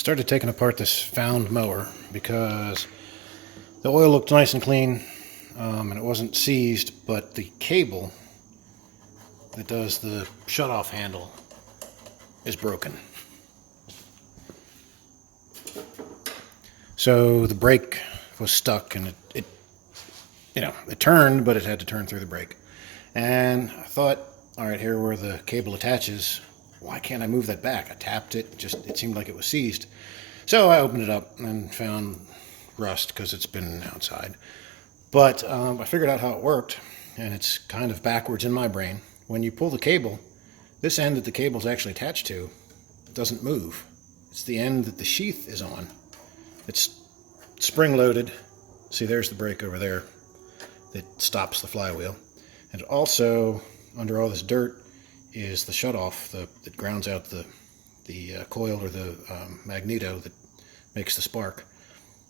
started taking apart this found mower because the oil looked nice and clean, and it wasn't seized, but the cable that does the shut-off handle is broken. So the brake was stuck, and it turned, but it had to turn through the brake. And I thought, all right, here where the cable attaches, why can't I move that back? I tapped it, it seemed like it was seized. So I opened it up and found rust because it's been outside. But I figured out how it worked, and it's kind of backwards in my brain. When you pull the cable, this end that the cable is actually attached to doesn't move. It's the end that the sheath is on. It's spring-loaded. See, there's the brake over there that stops the flywheel. And also, under all this dirt, is the shutoff that grounds out the coil or the magneto that makes the spark.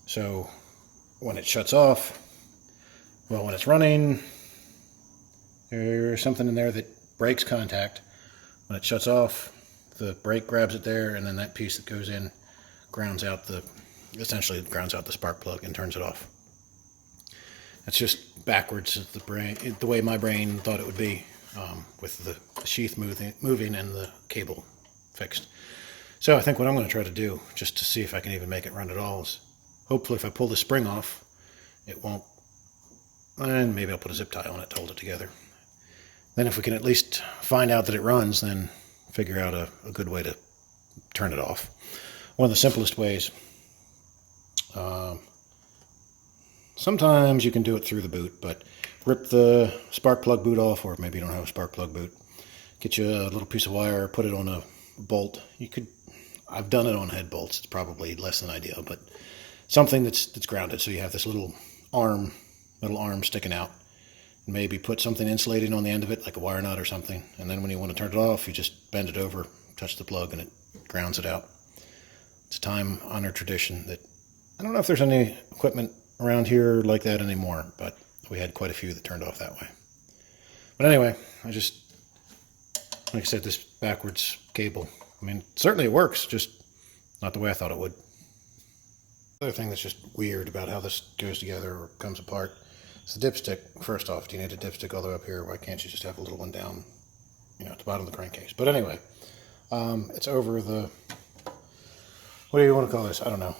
So when it shuts off, well, when it's running, there's something in there that breaks contact. When it shuts off, the brake grabs it there, and then that piece that goes in essentially grounds out the spark plug and turns it off. That's just backwards of the way my brain thought it would be, with the sheath moving and the cable fixed. So I think what I'm going to try to do, just to see if I can even make it run at all, is hopefully if I pull the spring off, it won't, and maybe I'll put a zip tie on it to hold it together. Then if we can at least find out that it runs, then figure out a good way to turn it off. One of the simplest ways, sometimes you can do it through the boot, but rip the spark plug boot off, or maybe you don't have a spark plug boot. Get you a little piece of wire, put it on a bolt. I've done it on head bolts. It's probably less than ideal, but something that's grounded, so you have this little arm sticking out. Maybe put something insulating on the end of it, like a wire nut or something, and then when you want to turn it off, you just bend it over, touch the plug, and it grounds it out. It's a time-honored tradition that I don't know if there's any equipment around here like that anymore, but we had quite a few that turned off that way. But anyway, like I said, this backwards cable, I mean, certainly it works, just not the way I thought it would. Another thing that's just weird about how this goes together or comes apart is the dipstick. First off, do you need a dipstick all the way up here? Why can't you just have a little one down, at the bottom of the crankcase? But anyway, it's over the, what do you want to call this? I don't know.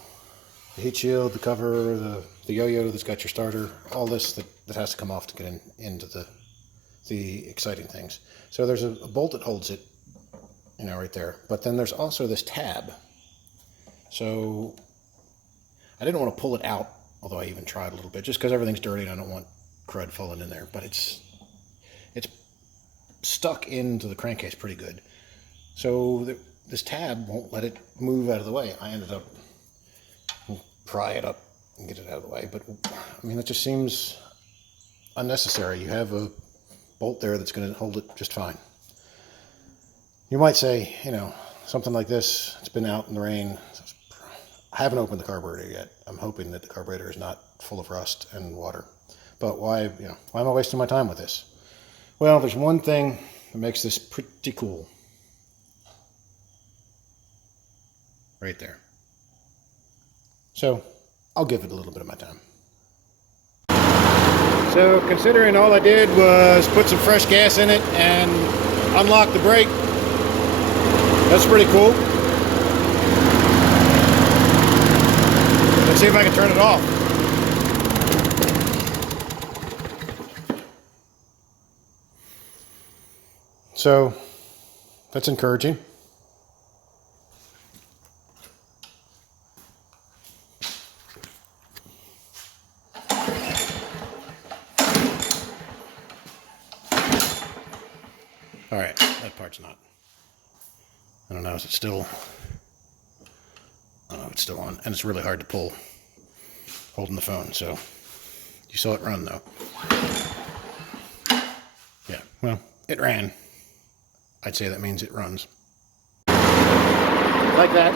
The heat shield, the cover, the yo-yo that's got your starter, all this that has to come off to get into the exciting things. So there's a bolt that holds it, right there. But then there's also this tab. So I didn't want to pull it out, although I even tried a little bit, just because everything's dirty and I don't want crud falling in there. But it's stuck into the crankcase pretty good. So this tab won't let it move out of the way. I ended up pry it up and get it out of the way. But I mean, that just seems unnecessary. You have a bolt there that's going to hold it just fine. You might say, something like this, it's been out in the rain. I haven't opened the carburetor yet. I'm hoping that the carburetor is not full of rust and water. But why am I wasting my time with this? Well, there's one thing that makes this pretty cool. Right there. So I'll give it a little bit of my time. So considering all I did was put some fresh gas in it and unlock the brake, that's pretty cool. Let's see if I can turn it off. So that's encouraging. All right, that part's not. I don't know, is it still? Oh, it's still on, and it's really hard to pull holding the phone, so you saw it run though. Yeah, well, it ran. I'd say that means it runs. Like that.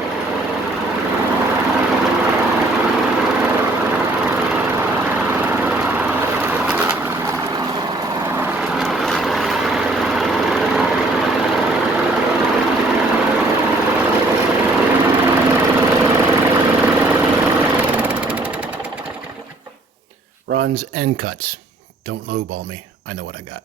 Runs and cuts. Don't lowball me. I know what I got.